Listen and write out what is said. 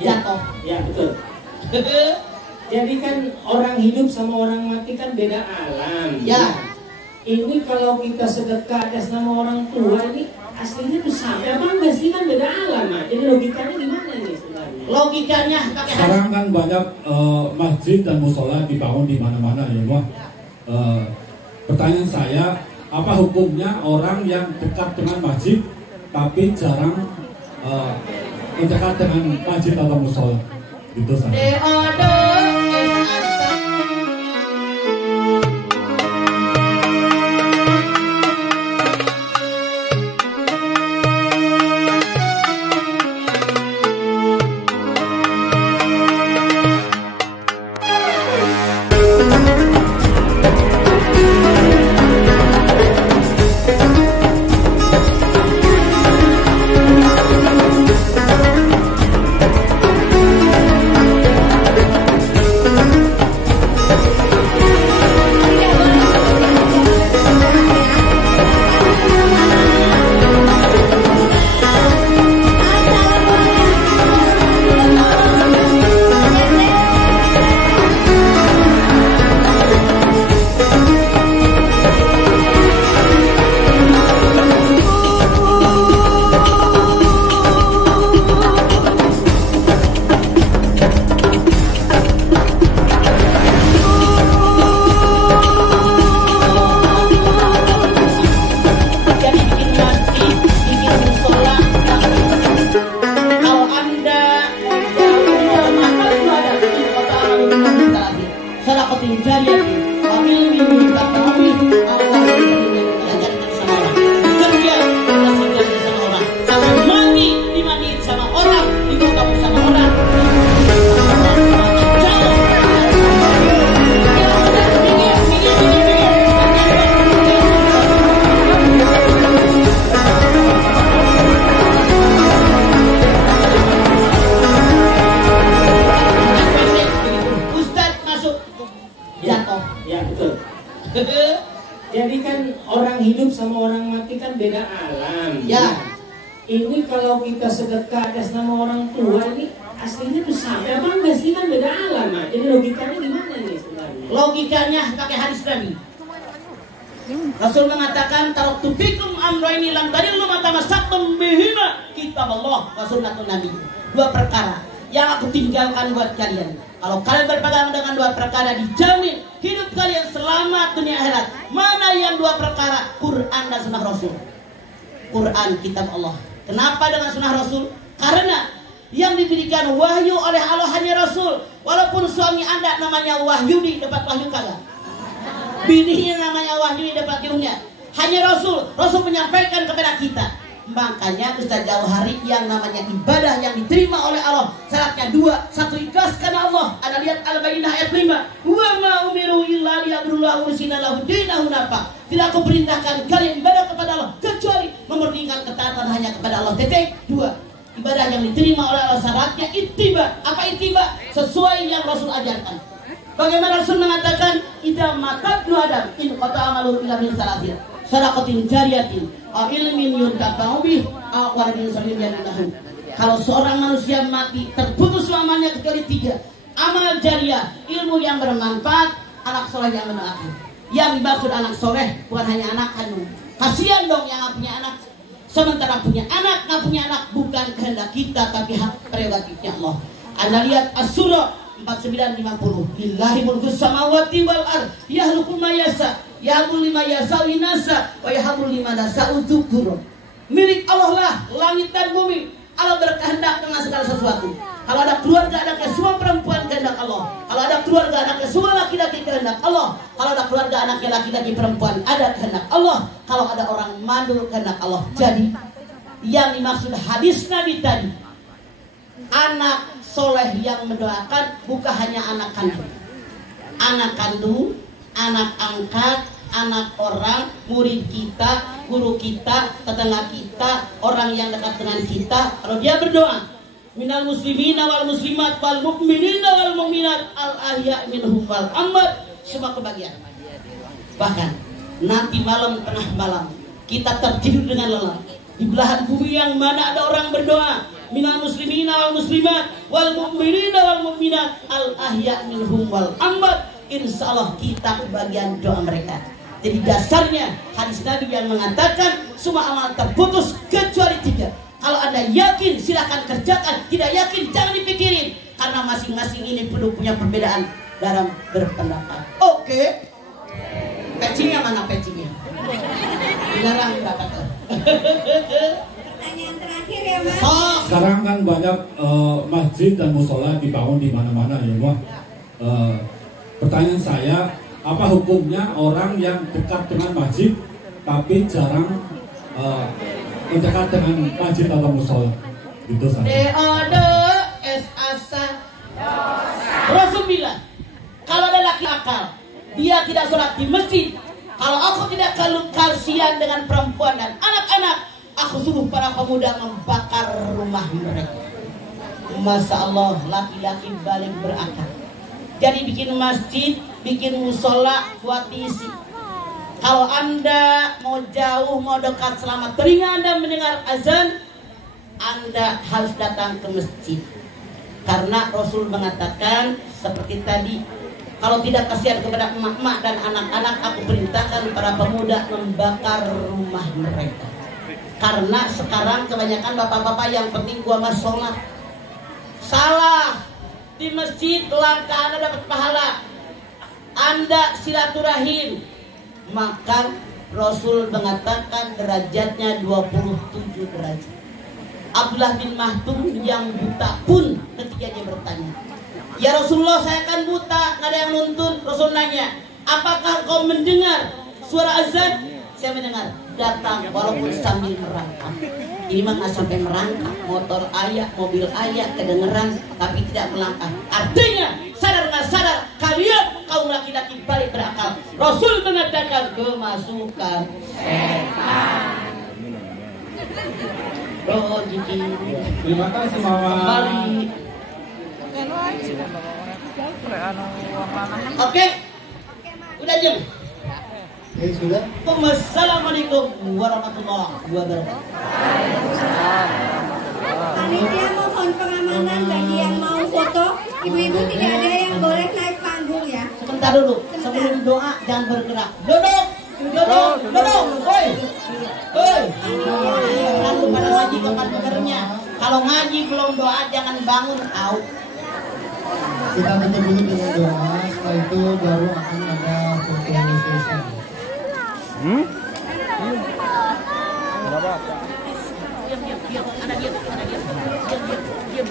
jatuh. Ya betul. Jadi kan orang hidup sama orang mati kan beda alam. Ya. Ini kalau kita sedekah atas nama orang tua ini aslinya tuh sampai apa enggak sih, kan beda alam. Jadi logikanya gimana nih sebenarnya? Logikanya pakai sekarang kan banyak masjid dan musola dibangun di mana-mana ya, Wah. Pertanyaan saya, apa hukumnya orang yang dekat dengan masjid tapi jarang mendekat dengan masjid atau musola? Gitu saya. Jadi kan orang hidup sama orang mati kan beda alam. Ya. Ini kalau kita sedekah atas nama orang tua ini aslinya tuh sampai apa enggak sih, kan beda alam. Jadi logikanya gimana nih sebenarnya? Logikanya pakai hadis Nabi. Rasul mengatakan taraktu fikum amrayni lam tadillu ma tamassaktum bihima kitab Allah wa sunnatun Nabi. Dua perkara yang aku tinggalkan buat kalian. Kalau kalian berpegang dengan dua perkara, dijamin hidup kalian selamat dunia akhirat. Mana yang dua perkara? Quran dan sunnah Rasul. Quran, kitab Allah. Kenapa dengan sunnah Rasul? Karena yang diberikan wahyu oleh Allah hanya Rasul. Walaupun suami Anda namanya Wahyudi, dapat wahyu kagak? Bininya namanya Wahyudi, dapat wahyunya. Hanya Rasul. Rasul menyampaikan kepada kita. Makanya Ustaz Jauhari, yang namanya ibadah yang diterima oleh Allah syaratnya dua. Satu, ikhlas karena Allah. Anda lihat Al-Baqarah ayat 5. Wa ma umiru illa liya'budullaha mukhlisina lahu dinahu hunafa. Tidak aku perintahkan kalian ibadah kepada Allah kecuali memurnikan ketaatan hanya kepada Allah. Titik. Dua, ibadah yang diterima oleh Allah syaratnya ittiba. Apa ittiba? Sesuai yang Rasul ajarkan. Bagaimana Rasul mengatakan, idza matat Adam in qata amalu illa min salatin. Sadaqatin jariyatin aw ilmin yuntafa'u bih aw waladin salihin yad'uhu. Kalau seorang manusia mati terputus selamanya kecuali tiga: amal jariah, ilmu yang bermanfaat, anak soleh yang mendoakan. Yang dimaksud anak soleh bukan hanya anak kandung. Kasihan dong yang nggak punya anak. Sementara punya anak, nggak punya anak bukan kehendak kita tapi hak prerogatifnya Allah. Anda lihat As-Surah 49-50. Lillahi mulku samawati wal ard yakhluqu ma yasha yahabul lima yasha inasa wa yahabul lima nasa dzukura. Milik Allah lah langit dan bumi. Allah berkehendak dengan segala sesuatu. Kalau ada keluarga anaknya semua perempuan, kehendak Allah. Kalau ada keluarga anaknya semua laki-laki, kehendak Allah. Kalau ada keluarga anaknya laki-laki perempuan, ada kehendak Allah. Kalau ada orang mandul, kehendak Allah. Jadi yang dimaksud hadis Nabi tadi, anak soleh yang mendoakan bukan hanya anak kandung, anak angkat, anak orang, murid kita, guru kita, tetangga kita, orang yang dekat dengan kita. Kalau dia berdoa, minal muslimina wal muslimat wal mu'minina wal mu'minat al ahya minhum wal amwat, semua kebahagiaan. Bahkan nanti malam, tengah malam, kita tertidur dengan lelah di belahan bumi yang mana ada orang berdoa, minal muslimina wal muslimat wal mu'minina wal mu'minat al ahya minhum wal amwat. Insyaallah kita kebagian doa mereka. Jadi dasarnya hadis Nabi yang mengatakan semua amal terputus kecuali 3. Kalau Anda yakin silahkan kerjakan, tidak yakin jangan dipikirin, karena masing-masing ini perlu punya perbedaan dalam berpendapat. Oke. Pecingnya mana pecingnya? Dilarang enggak kata. Pertanyaan terakhir ya Mas. Sekarang kan banyak masjid dan musola dibangun di mana-mana ya Wah. Pertanyaan saya, apa hukumnya orang yang dekat dengan masjid tapi jarang mendekat dengan masjid atau musola? Itu saja. Rasul bilang, kalau ada laki akal, dia tidak sholat di masjid. Kalau aku tidak kasihan dengan perempuan dan anak-anak, aku suruh para pemuda membakar rumah mereka. Masya Allah, laki-laki balik berakal. Jadi bikin masjid, bikin musola buat isi. Kalau Anda mau jauh, mau dekat, selama telinga Anda mendengar azan, Anda harus datang ke masjid. Karena Rasul mengatakan seperti tadi, kalau tidak kasihan kepada emak-emak dan anak-anak, aku perintahkan para pemuda membakar rumah mereka. Karena sekarang kebanyakan bapak-bapak yang penting gua mas sholat. Salah. Di masjid langkah Anda dapat pahala, Anda silaturahim, maka Rasul mengatakan derajatnya 27 derajat. Abdullah bin Mahtum yang buta pun ketika dia bertanya, ya Rasulullah, saya kan buta, nggak ada yang nuntun. Rasul nanya, apakah kau mendengar suara azan? Saya mendengar. Datang walaupun sambil merangkak. Ini mah nggak sampai merangkak, motor ayah, mobil ayah kedengeran tapi tidak melangkah. Artinya sadar nggak sadar kalian kaum laki-laki balik berakal. Rasul mengatakan kemasukan setan. Oh, jadi Terima kasih Mama. kembali. Oke, udah jam. Sudah. Assalamualaikum warahmatullahi wabarakatuh. Panitia mohon pengamanan bagi yang mau foto. Ibu-ibu tidak ada yang boleh naik panggung ya. Sebentar dulu, sebelum doa jangan bergerak. Duduk, duduk, duduk. Woi, woi. Lalu pada ngaji kapan benernya. Kalau ngaji belum doa jangan bangun. Out. Kita tutup dulu dengan doa. Setelah itu baru akan ada foto session. Diam.